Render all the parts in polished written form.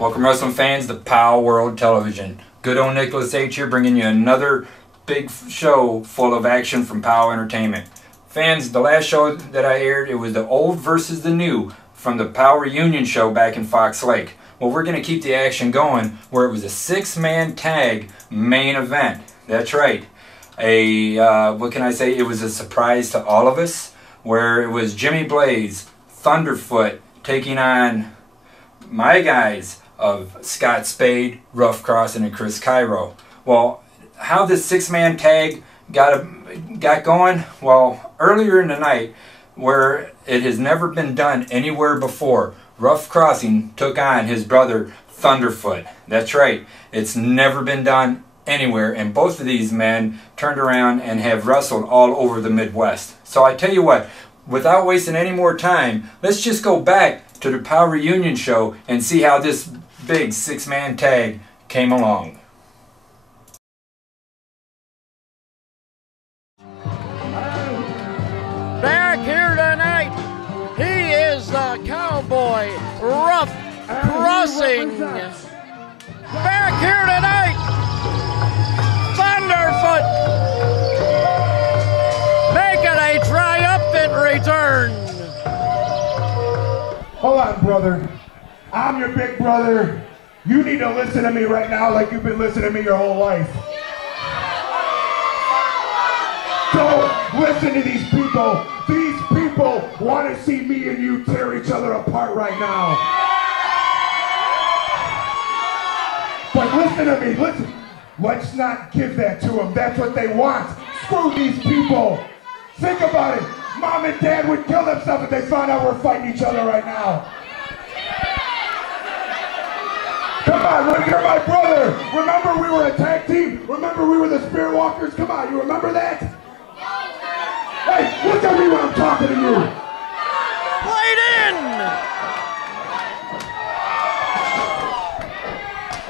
Welcome wrestling fans to POWW World Television. Good old Nicholas H here bringing you another big show full of action from POWW Entertainment. Fans, the last show that I aired, it was the old versus the new from the POWW Reunion show back in Fox Lake. Well, we're going to keep the action going where it was a 6-man tag main event. That's right. What can I say? It was a surprise to all of us where it was Jimmy Blaze, Thunderfoot taking on my guys of Scott Spade, Ruff Crossing, and Chris Cairo. Well, how this 6-man tag got going? Well, earlier in the night, where it has never been done anywhere before, Ruff Crossing took on his brother Thunderfoot. That's right, it's never been done anywhere, and both of these men turned around and have wrestled all over the Midwest. So I tell you what, without wasting any more time, let's just go back to the POWW Reunion show and see how this big 6-man tag came along. Back here tonight, he is the cowboy, Ruff Crossing. Back here tonight, Thunderfoot, making a triumphant return. Hold on, brother. I'm your big brother. You need to listen to me right now like you've been listening to me your whole life. Don't listen to these people. These people want to see me and you tear each other apart right now. But listen to me, listen. Let's not give that to them. That's what they want. Screw these people. Think about it. Mom and Dad would kill themselves if they found out we're fighting each other right now. Come on, look, you're my brother. Remember we were a tag team? Remember we were the Spirit Walkers? Come on, you remember that? Hey, look at me when I'm talking to you. Played in.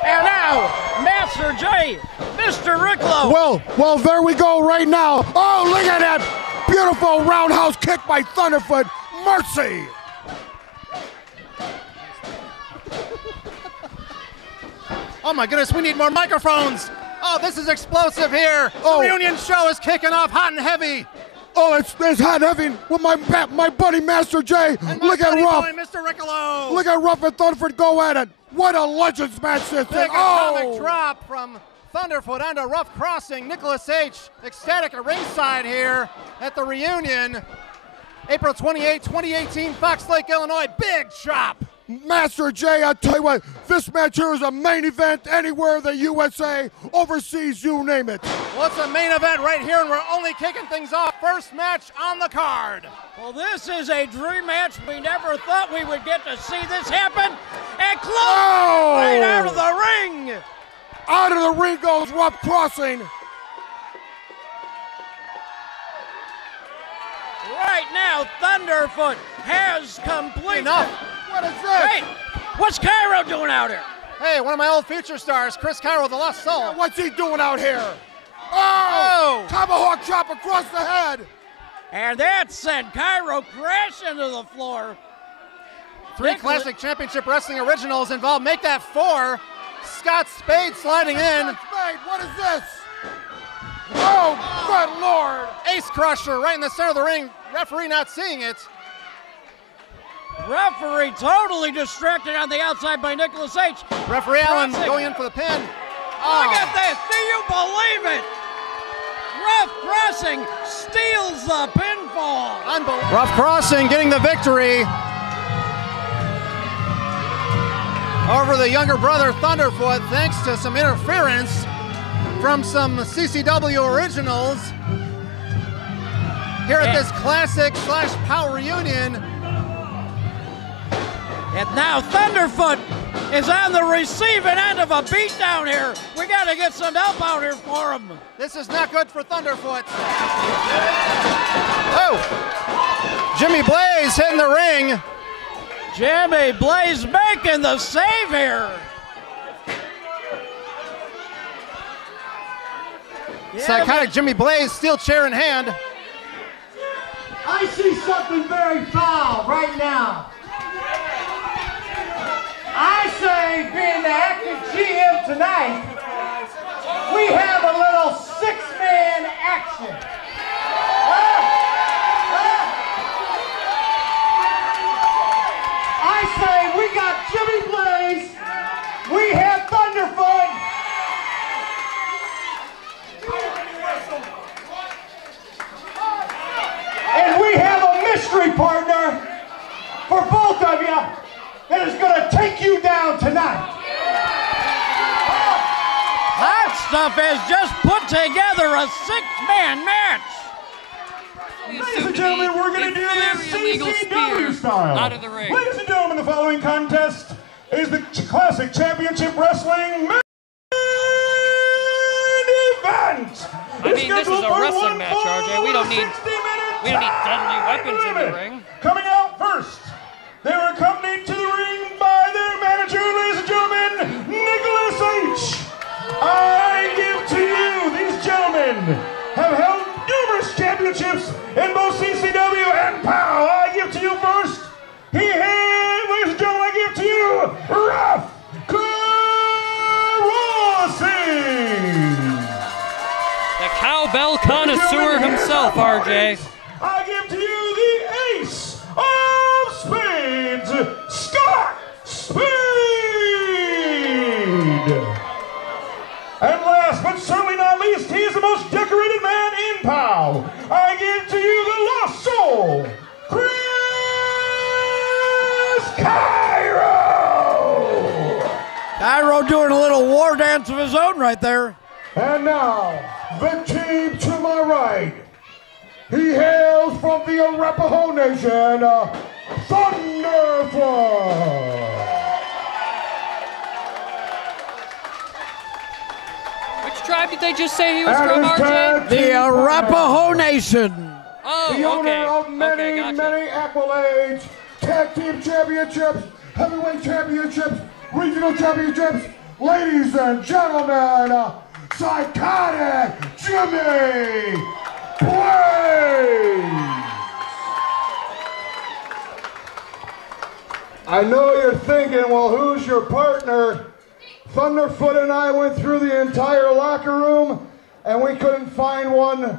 And now, Master J, Mr. Ricklow. Well, there we go right now. Oh, look at that beautiful roundhouse kick by Thunderfoot. Mercy. Oh my goodness, we need more microphones. Oh, this is explosive here. The Reunion show is kicking off hot and heavy. Oh, it's hot and heavy with my buddy Master J. And look at Ruff. Mr. Ricklow. Look at Ruff and Thunderfoot go at it. What a Legends match this is. Big atomic drop from Thunderfoot onto Ruff Crossing. Nicholas H. ecstatic at ringside here at the Reunion. April 28, 2018, Fox Lake, Illinois. Big chop. Master J, I tell you what, this match here is a main event anywhere in the USA, overseas, you name it. Well, it's a main event right here, and we're only kicking things off. First match on the card. Well, this is a dream match. We never thought we would get to see this happen. And close right out of the ring. Out of the ring goes Ruff Crossing. Right now, Thunderfoot has completed. Enough. What is this? Hey, what's Cairo doing out here? Hey, one of my old future stars, Chris Cairo, the Lost Soul. What's he doing out here? Oh! Tomahawk chop across the head. And that sent Cairo crashing to the floor. Three classic championship wrestling originals involved. Make that 4. Scott Spade sliding in. Spade, what is this? Oh, good Lord. Ace crusher right in the center of the ring. Referee not seeing it. Referee totally distracted on the outside by Nicholas H. Referee Allen going in for the pin. Look at this. Do you believe it? Ruff Crossing steals the pinfall. Unbelievable. Ruff Crossing getting the victory over the younger brother Thunderfoot, thanks to some interference from some CCW originals here at this classic / POWW Reunion. And now Thunderfoot is on the receiving end of a beatdown here. We got to get some help out here for him. This is not good for Thunderfoot. Oh, Jimmy Blaze hitting the ring. Jimmy Blaze making the save here. Psychotic Jimmy Blaze, steel chair in hand. I see something very foul right now. I say, being the active GM tonight, we have a little six-man action. I say we got Jimmy Blaze, we have Thunderfoot, and we have a mystery partner for both of you that is going to take you down tonight. That stuff has just put together a six-man match. Ladies and gentlemen, we're going to do this CCW style. Out of the ring. Ladies and gentlemen, the following contest is the Classic Championship Wrestling main event. I mean, this is a wrestling match, RJ. We don't need deadly weapons in the ring. Coming out first, they were accompanied to the ring by their manager, ladies and gentlemen, Nicholas H. I give to you, these gentlemen have held numerous championships in both CCW and POW. I give to you first, ladies and gentlemen, I give to you, Ruff Crossing. The cowbell connoisseur himself, RJ. I give to you the ace of spades, Scott Spade. And last but certainly not least, he is the most decorated man in POW. I give to you the lost soul, Chris Cairo. Cairo doing a little war dance of his own right there. And now, the team to my right. He hails from the Arapaho Nation, Thunderfoot. Which tribe did they just say he was from, RJ? The Arapaho Nation. Oh, The owner okay. of many, Okay, gotcha. many accolades, tag team championships, heavyweight championships, regional championships. Ladies and gentlemen, Psychotic Jimmy Blaze. I know you're thinking, well, who's your partner? Thunderfoot and I went through the entire locker room and we couldn't find one.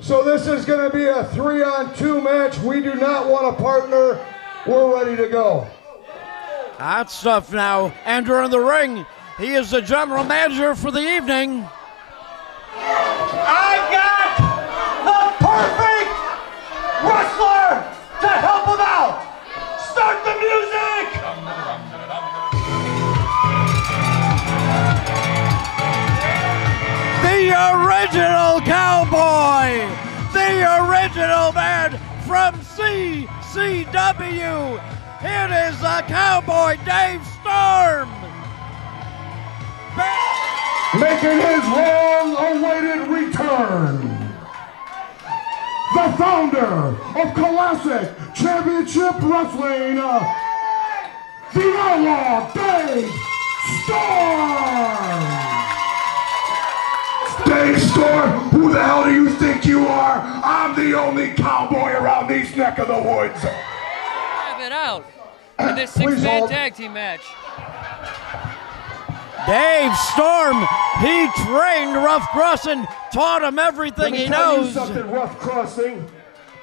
So this is going to be a 3-on-2 match. We do not want a partner. We're ready to go. Hot stuff now. Entering the ring. He is the general manager for the evening. I got the perfect wrestler to help him out. Start the music. The original cowboy. The original man from CCW. It is the cowboy Dave Storm. Making his long-awaited return, the founder of Classic Championship Wrestling, the Outlaw Dave Storm. Dave Storm, who the hell do you think you are? I'm the only cowboy around these neck of the woods. Have it out in this Please six-man hold. tag team match. Dave Storm, he trained Ruff Crossing, taught him everything he knows. Something, Ruff Crossing.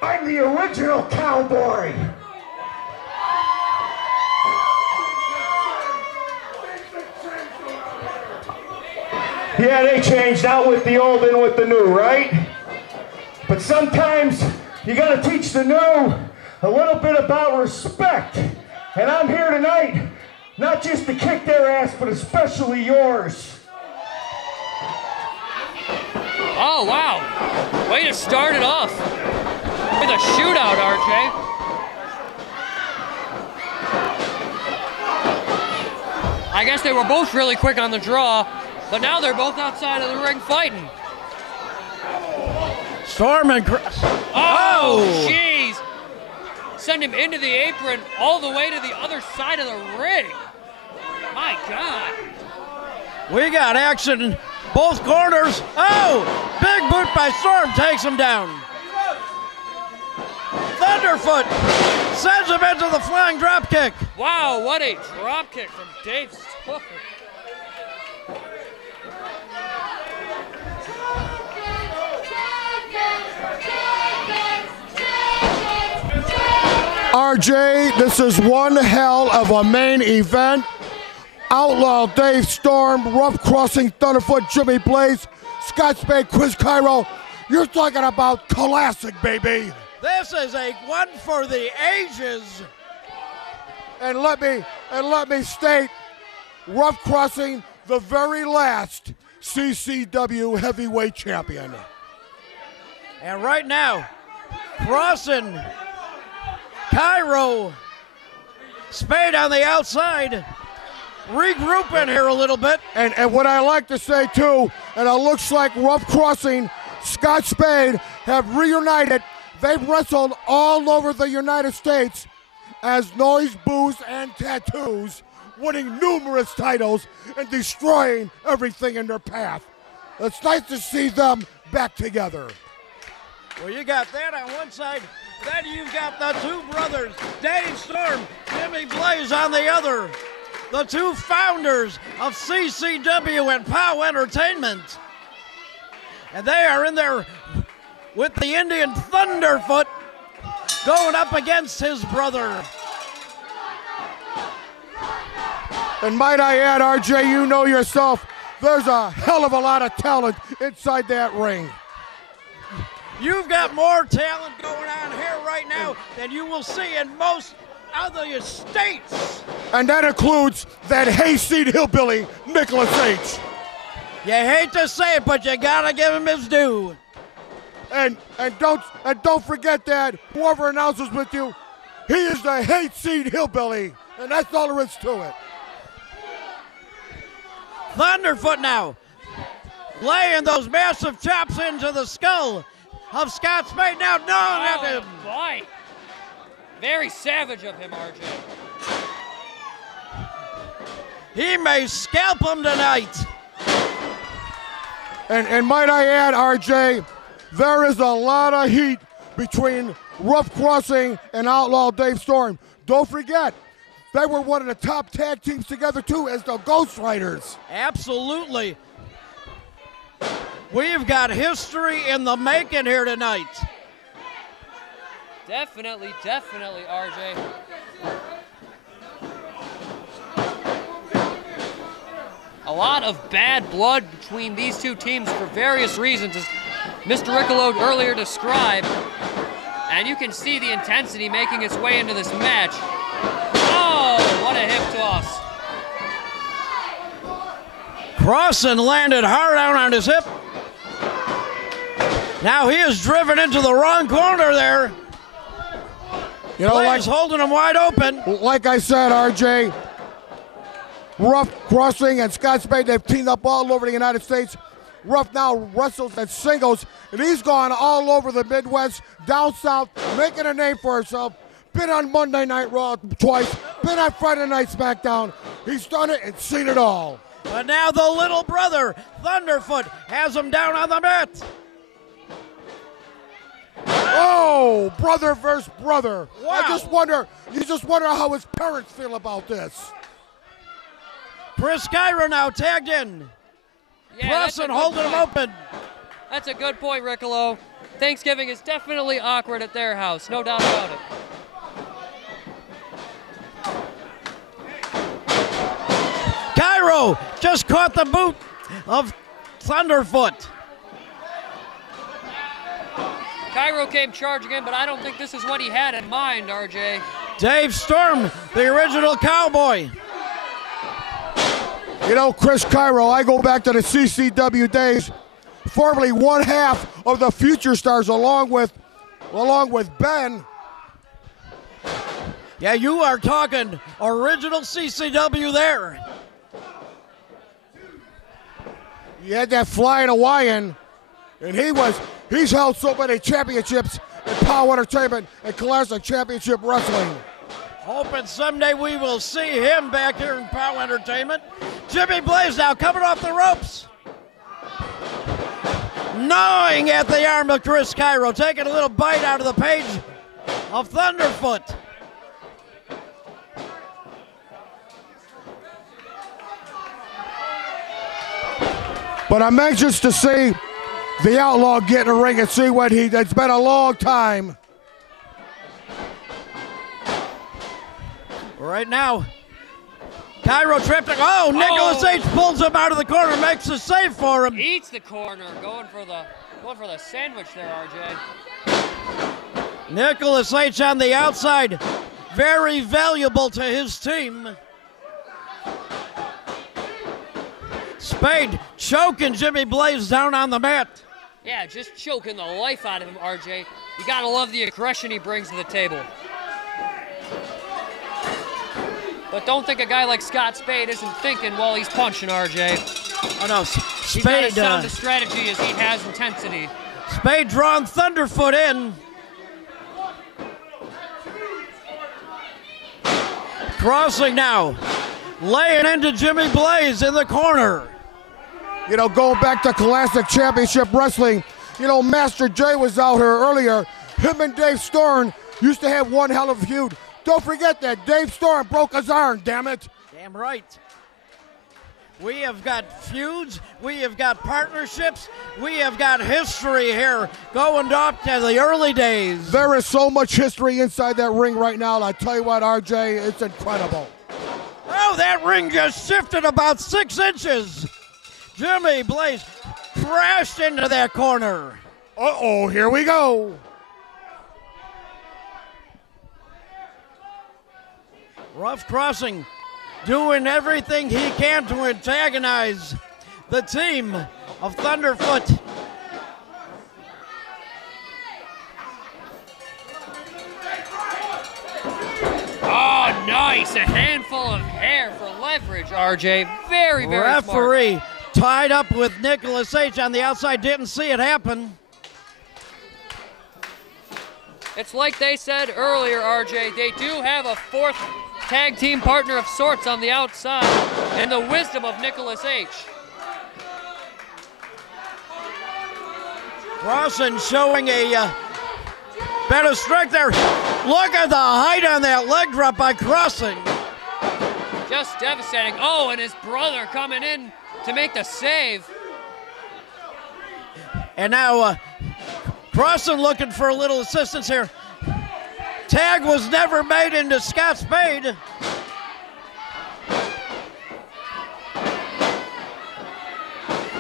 I'm the original cowboy. Yeah, they changed out with the old and with the new, right? But sometimes you gotta teach the new a little bit about respect. And I'm here tonight not just to kick their ass, but especially yours. Oh, wow. Way to start it off with a shootout, RJ. I guess they were both really quick on the draw, but now they're both outside of the ring fighting. Storm and Oh, jeez. Send him into the apron all the way to the other side of the ring. My God. We got action in both corners. Oh, big boot by Storm takes him down. Thunderfoot sends him into the flying drop kick. Wow, what a drop kick from Dave Storm. RJ, this is one hell of a main event. Outlaw, Dave Storm, Ruff Crossing, Thunderfoot, Jimmy Blaze, Scott Spade, Chris Cairo. You're talking about classic, baby. This is a one for the ages. And let me state, Ruff Crossing, the very last CCW heavyweight champion. And right now, Crossing, Cairo, Spade on the outside, regrouping here a little bit. And what I like to say too, and it looks like Ruff Crossing, Scott Spade have reunited. They've wrestled all over the United States as Noise, Booze, and Tattoos, winning numerous titles and destroying everything in their path. It's nice to see them back together. Well, you got that on one side. Then you've got the two brothers, Dave Storm, Jimmy Blaze on the other. The two founders of CCW and POW Entertainment. And they are in there with the Indian Thunderfoot going up against his brother. And might I add, RJ, you know yourself, there's a hell of a lot of talent inside that ring. You've got more talent going on here right now than you will see in most other states. And that includes that hayseed hillbilly, Nicholas H. You hate to say it, but you gotta give him his due. And don't forget that whoever announces with you, he is the hayseed hillbilly, and that's all there is to it. Thunderfoot now, laying those massive chops into the skull of Scott Spade. Now, no, boy. Very savage of him, RJ. He may scalp him tonight. And might I add, RJ, there is a lot of heat between Ruff Crossing and Outlaw Dave Storm. Don't forget, they were one of the top tag teams together too as the Ghost Riders. Absolutely. We've got history in the making here tonight. Definitely, RJ. A lot of bad blood between these two teams for various reasons, as Mr. Riccolo earlier described. And you can see the intensity making its way into this match. Oh, what a hip toss. Crossing landed hard out on his hip. Now he is driven into the wrong corner there. You know, Blaze holding him wide open. Like I said, RJ, Ruff Crossing and Scott Spade, they've teamed up all over the United States. Ruff now wrestles at singles, and he's gone all over the Midwest, down south, making a name for himself. Been on Monday Night Raw twice, been on Friday Night SmackDown. He's done it and seen it all. But now the little brother, Thunderfoot, has him down on the mat. Oh, brother versus brother. Wow. You just wonder how his parents feel about this. Chris Cairo now tagged in. Yeah, Crossing holding him open. That's a good point, Riccolo. Thanksgiving is definitely awkward at their house, no doubt about it. Cairo just caught the boot of Thunderfoot. Cairo came charging in, but I don't think this is what he had in mind, RJ. Dave Storm, the original cowboy. You know, Chris Cairo, I go back to the CCW days, formerly one half of the Future Stars along with Ben. Yeah, you are talking original CCW there. You had that flying Hawaiian, and he's held so many championships in POW Entertainment and Classic Championship Wrestling. Hoping someday we will see him back here in POW Entertainment. Jimmy Blaze now coming off the ropes. Gnawing at the arm of Chris Cairo, taking a little bite out of the page of Thunderfoot. But I'm anxious to see the Outlaw get in the ring and see what it's been a long time. Right now, Cairo tripped. Oh, Nicholas H pulls him out of the corner, makes a save for him. Eats the corner, going for the sandwich there, RJ. Nicholas H on the outside, very valuable to his team. Spade choking Jimmy Blaze down on the mat. Yeah, just choking the life out of him, RJ. You gotta love the aggression he brings to the table. But don't think a guy like Scott Spade isn't thinking while he's punching, RJ. Oh no, He's got as Spade. sound a strategy as he has intensity. Spade drawing Thunderfoot in. Crossing now, laying into Jimmy Blaze in the corner. You know, going back to classic championship wrestling, you know, Master J was out here earlier. Him and Dave Storm used to have one hell of a feud. Don't forget that Dave Storm broke his arm, damn it. Damn right. We have got feuds, we have got partnerships, we have got history here going up to the early days. There is so much history inside that ring right now, and I tell you what, RJ, it's incredible. Oh, that ring just shifted about 6 inches. Jimmy Blaze crashed into that corner. Uh-oh, here we go. Ruff Crossing doing everything he can to antagonize the team of Thunderfoot. Oh, nice. A handful of hair for leverage, RJ. Very, very Referee smart. tied up with Nicholas H on the outside, didn't see it happen. It's like they said earlier, RJ. They do have a fourth tag team partner of sorts on the outside, and the wisdom of Nicholas H. Crossing showing a bit of strength there. Look at the height on that leg drop by Crossing. Just devastating. Oh, and his brother coming in to make the save. And now Crossing looking for a little assistance here. Tag was never made into Scott Spade.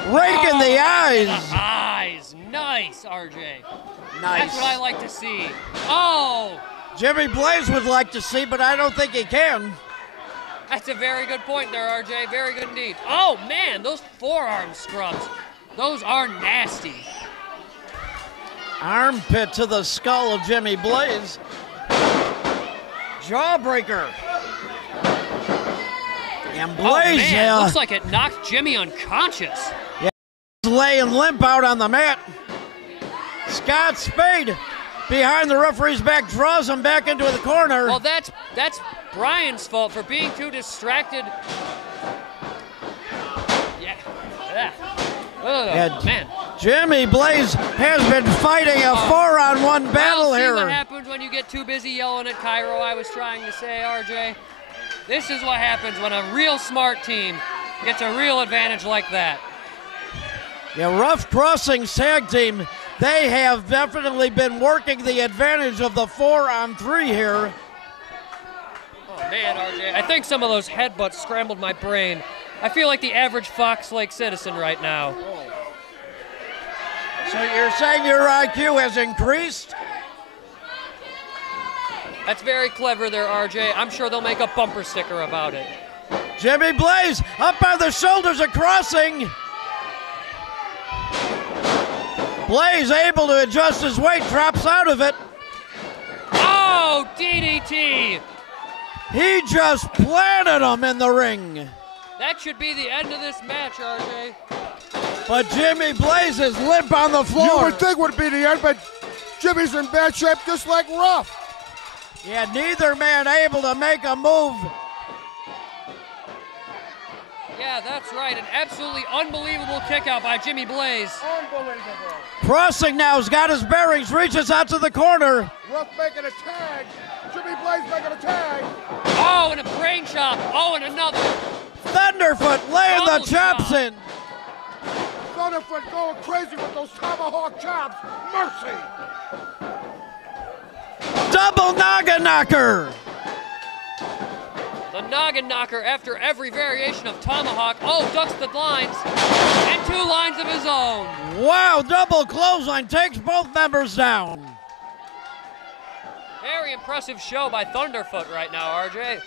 Raking the eyes. The eyes. Nice, RJ. Nice. That's what I like to see. Oh! Jimmy Blaze would like to see, but I don't think he can. That's a very good point there, RJ. Very good indeed. Oh, man, those forearm scrubs. Those are nasty. Armpit to the skull of Jimmy Blaze. Jawbreaker. And Blaze, oh, man, looks like it knocked Jimmy unconscious. Yeah, laying limp out on the mat. Scott Spade behind the referee's back draws him back into the corner. Well, that's Brian's fault for being too distracted. Yeah. Oh, man. Jimmy Blaze has been fighting a 4-on-1 battle here. See what happens when you get too busy yelling at Cairo, I was trying to say, RJ. This is what happens when a real smart team gets a real advantage like that. Yeah, Ruff Crossing tag team, they have definitely been working the advantage of the 4-on-3 here. Oh, man, RJ, I think some of those headbutts scrambled my brain. I feel like the average Fox Lake citizen right now. So you're saying your IQ has increased? That's very clever there, RJ. I'm sure they'll make a bumper sticker about it. Jimmy Blaze up by the shoulders of Crossing. Blaze able to adjust his weight, drops out of it. Oh, DDT! He just planted him in the ring. That should be the end of this match, RJ. But Jimmy Blaze is limp on the floor. You would think would be the end, but Jimmy's in bad shape just like Ruff. Yeah, neither man able to make a move. Yeah, that's right. An absolutely unbelievable kick out by Jimmy Blaze. Unbelievable. Crossing now has got his bearings, reaches out to the corner. Ruff making a tag. Jimmy Blaze making a tag. Oh, and a brain chop. Oh, and another. Thunderfoot laying the chops in. Thunderfoot going crazy with those tomahawk chops. Mercy. Double noggin knocker. The noggin knocker after every variation of tomahawk. Oh, ducks the lines. And 2 lines of his own. Wow, double clothesline takes both members down. Very impressive show by Thunderfoot right now, RJ.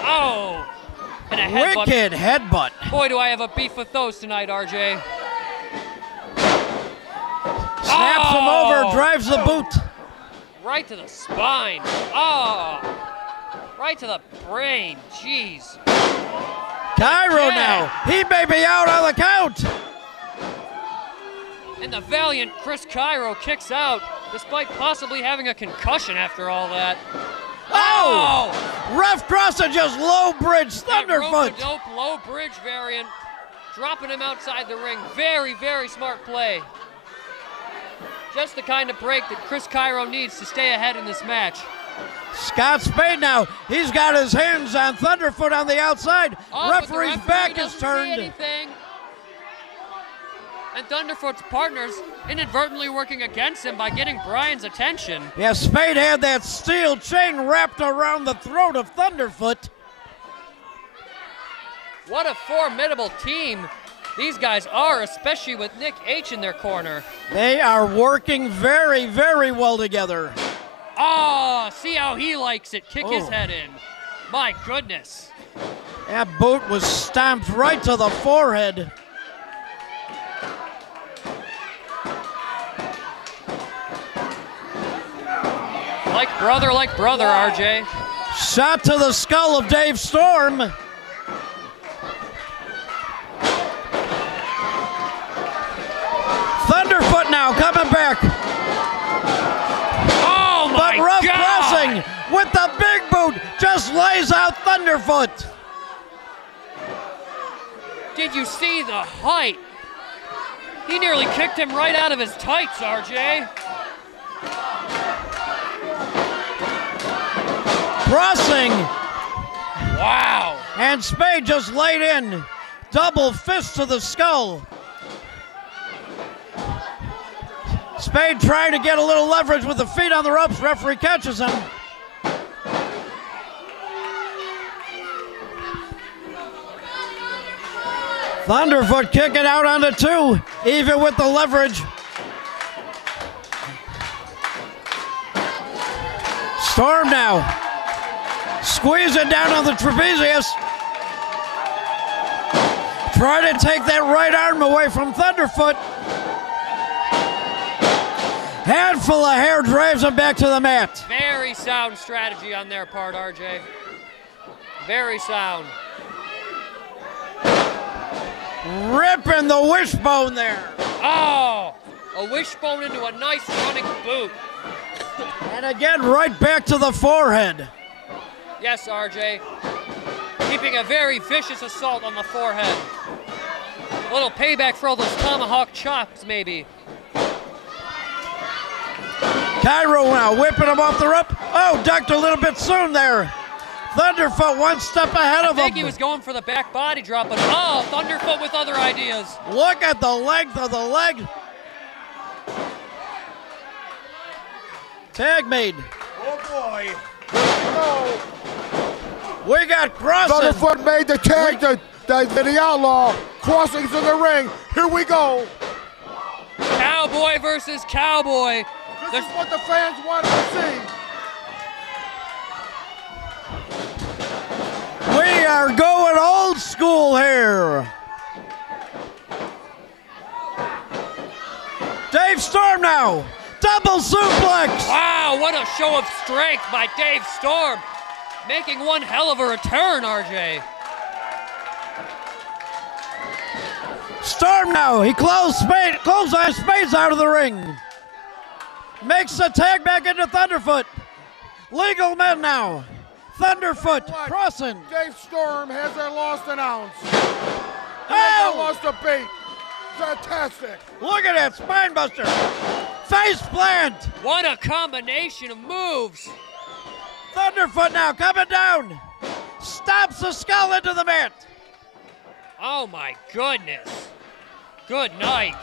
Oh, and a headbutt. Wicked headbutt. Boy, do I have a beef with those tonight, RJ. Snaps him over, drives the boot. Right to the spine. Oh, right to the brain. Jeez. Cairo now. He may be out on the count. And the valiant Chris Cairo kicks out, despite possibly having a concussion after all that. Oh! Ruff Crossing just low bridge Thunderfoot. Rope-a-dope low bridge variant, dropping him outside the ring. Very, very smart play. Just the kind of break that Chris Cairo needs to stay ahead in this match. Scott Spade now. He's got his hands on Thunderfoot on the outside. Oh, Referee's but the referee back is doesn't turned. see anything. And Thunderfoot's partners inadvertently working against him by getting Brian's attention. Yeah, Spade had that steel chain wrapped around the throat of Thunderfoot. What a formidable team these guys are, especially with Nick H in their corner. They are working very, very well together. Oh, see how he likes it. Kick his head in. My goodness. That boot was stomped right to the forehead. Like brother, RJ. Shot to the skull of Dave Storm. Thunderfoot now coming back. Oh my But Ruff God. Crossing with the big boot just lays out Thunderfoot. Did you see the height? He nearly kicked him right out of his tights, RJ. Crossing. Wow. And Spade just laid in. Double fist to the skull. Spade trying to get a little leverage with the feet on the ropes. Referee catches him. Thunderfoot kicking out onto 2, even with the leverage. Storm now. Squeeze it down on the trapezius. Try to take that right arm away from Thunderfoot. Handful of hair drives him back to the mat. Very sound strategy on their part, RJ. Very sound. Ripping the wishbone there. Oh, a wishbone into a nice running boot. And again, right back to the forehead. Yes, RJ. Keeping a very vicious assault on the forehead. A little payback for all those tomahawk chops, maybe. Cairo now whipping him off the rope. Oh, ducked a little bit soon there. Thunderfoot one step ahead of him. I think he was going for the back body drop, but oh, Thunderfoot with other ideas. Look at the length of the leg. Tag made. Oh boy. We got Crossing. Thunderfoot made the tag to the Outlaw. Crossing's in the ring. Here we go. Cowboy versus cowboy. This is what the fans wanted to see. We are going old school here. Dave Storm now. Double suplex. Wow, what a show of strength by Dave Storm. Making one hell of a return, RJ. Storm now. He closed on Spades out of the ring. Makes the tag back into Thunderfoot. Legal men now. Thunderfoot crossing. Dave Storm hasn't lost an ounce. He Oh! hasn't lost a beat. Fantastic. Look at that spinebuster. Face plant. What a combination of moves. Thunderfoot now coming down. Stomps the skull into the mat. Oh my goodness. Good night.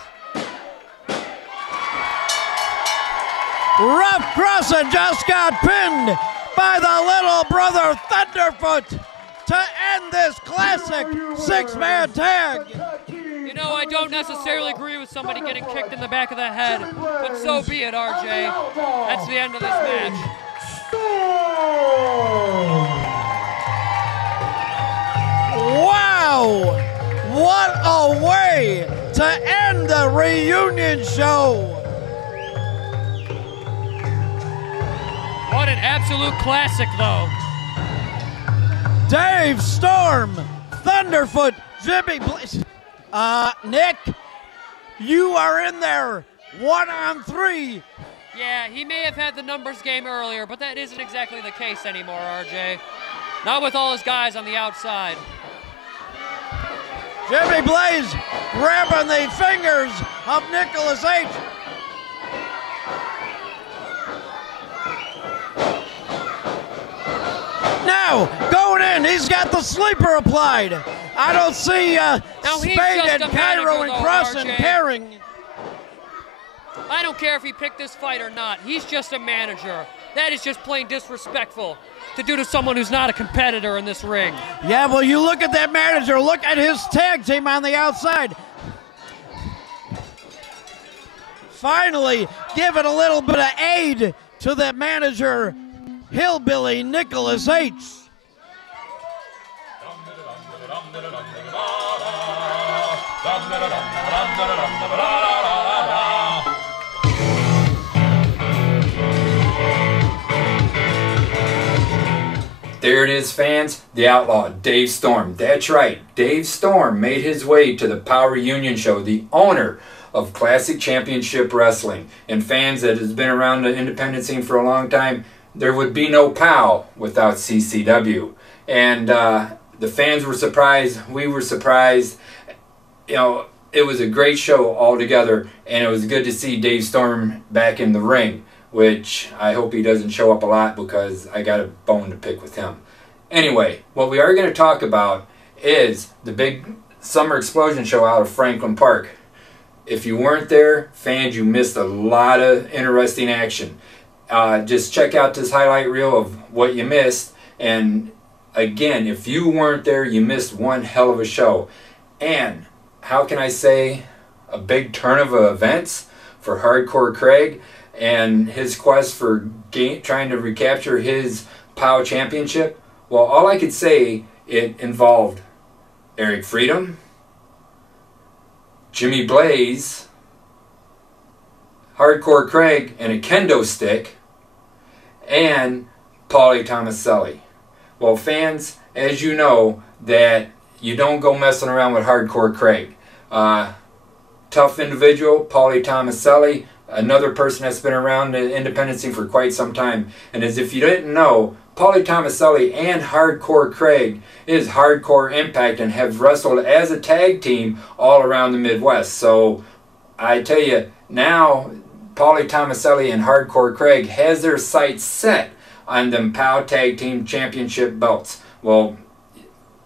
Ruff Crossing just got pinned by the little brother Thunderfoot to end this classic six-man tag. You know, I don't necessarily agree with somebody getting kicked in the back of the head, but so be it, RJ. That's the end of this match. Wow! What a way to end the reunion show! What an absolute classic, though. Dave Storm, Thunderfoot, Jimmy Blaze. Nick, you are in there 1-on-3. Yeah, he may have had the numbers game earlier, but that isn't exactly the case anymore, RJ. Not with all his guys on the outside. Jimmy Blaze grabbing the fingers of Nicholas H. Now, going in, he's got the sleeper applied. I don't see Spade and Cairo and Crossing pairing. I don't care if he picked this fight or not. He's just a manager. That is just plain disrespectful to do to someone who's not a competitor in this ring. Yeah, well, you look at that manager. Look at his tag team on the outside. Finally, giving a little bit of aid to that manager, Hillbilly Nicholas H. There it is, fans. The Outlaw, Dave Storm. That's right. Dave Storm made his way to the POWW Reunion show, the owner of Classic Championship Wrestling. And fans that has been around the independent scene for a long time, there would be no POW without CCW. And the fans were surprised. We were surprised. You know, it was a great show altogether, and it was good to see Dave Storm back in the ring, which I hope he doesn't show up a lot because I got a bone to pick with him. Anyway, what we are going to talk about is the big Summer Explosion show out of Franklin Park. If you weren't there, fans, you missed a lot of interesting action. Just check out this highlight reel of what you missed. And again, if you weren't there, you missed one hell of a show. And how can I say, a big turn of events for Hardcore Craig and his quest for trying to recapture his POW championship? Well, all I could say, it involved Eric Freedom, Jimmy Blaze, Hardcore Craig and a kendo stick, and Paulie Tomaselli. Well, fans, as you know, that you don't go messing around with Hardcore Craig. Tough individual, Paulie Tomaselli, another person that's been around the independent scene for quite some time. And as if you didn't know, Paulie Tomaselli and Hardcore Craig is Hardcore Impact and have wrestled as a tag team all around the Midwest. So I tell you, now Paulie Tomaselli and Hardcore Craig has their sights set on them POW Tag Team Championship belts. Well,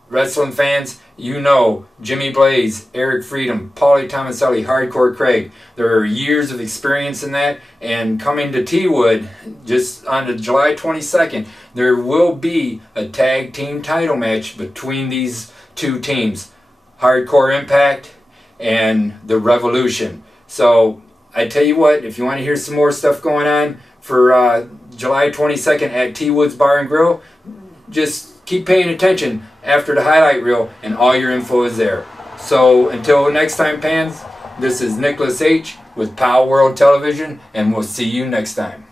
wrestling fans, you know Jimmy Blaze, Eric Freedom, Paulie Tomaselli, Hardcore Craig. There are years of experience in that, and coming to T-Wood just on the July 22nd, there will be a tag team title match between these two teams, Hardcore Impact and the Revolution. So I tell you what, if you want to hear some more stuff going on for July 22nd at T-Wood's Bar and Grill, just keep paying attention after the highlight reel, and all your info is there. So until next time, fans, this is Nicholas H. with POWW World Television, and we'll see you next time.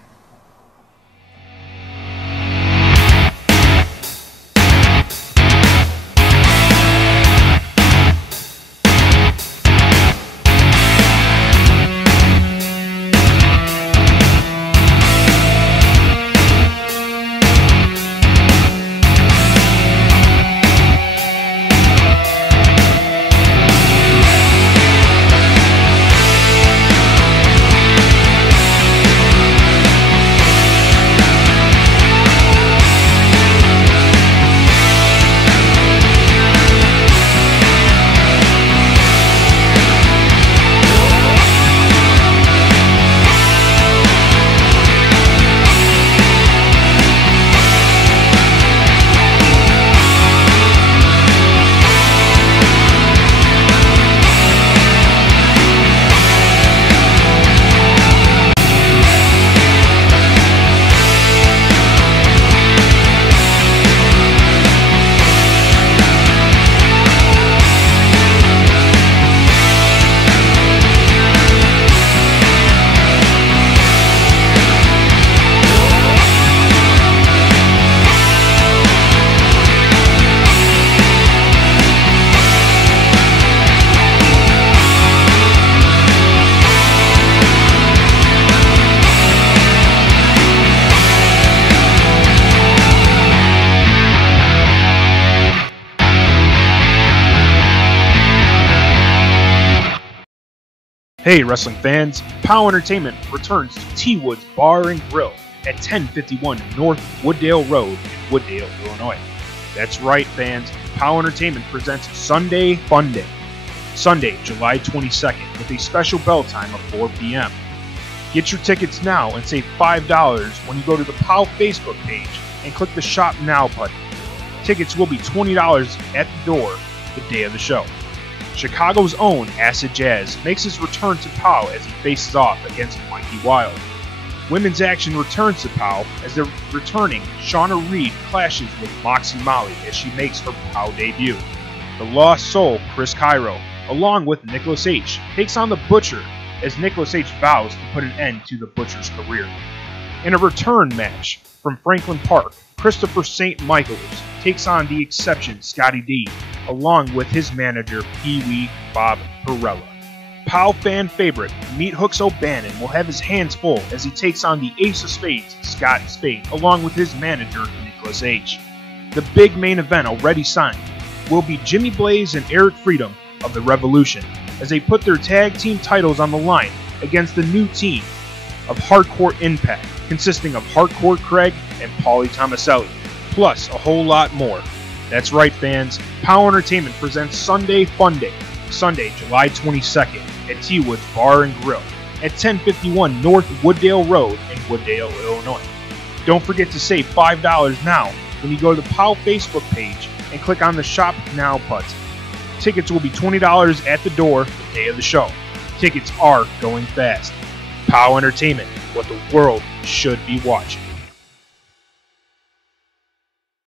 Hey wrestling fans, POWW Entertainment returns to T-Woods Bar and Grill at 1051 North Wooddale Road in Wooddale, Illinois. That's right fans, POWW Entertainment presents Sunday Fun Day, Sunday, July 22nd with a special bell time of 4 p.m. Get your tickets now and save $5 when you go to the POWW Facebook page and click the Shop Now button. Tickets will be $20 at the door the day of the show. Chicago's own Acid Jazz makes his return to POWW as he faces off against Mikey Wild. Women's action returns to POWW as the returning Shauna Reed clashes with Moxie Molly as she makes her POWW debut. The Lost Soul, Chris Cairo, along with Nicholas H., takes on the Butcher as Nicholas H. vows to put an end to the Butcher's career. In a return match from Franklin Park, Christopher St. Michaels takes on the Exception, Scotty D, along with his manager, Pee Wee Bob Perella. POWW fan favorite, Meat Hooks O'Bannon, will have his hands full as he takes on the Ace of Spades, Scott Spade, along with his manager, Nicholas H. The big main event already signed will be Jimmy Blaze and Eric Freedom of the Revolution as they put their tag team titles on the line against the new team of Hardcore Impact, consisting of Hardcore Craig and Paulie Tomaselli, plus a whole lot more. That's right fans, POWW Entertainment presents Sunday Fun Day, Sunday, July 22nd at T-Woods Bar and Grill at 1051 North Wooddale Road in Wooddale, Illinois. Don't forget to save $5 now when you go to the POWW Facebook page and click on the Shop Now button. Tickets will be $20 at the door the day of the show. Tickets are going fast. POWW Entertainment, what the world should be watching.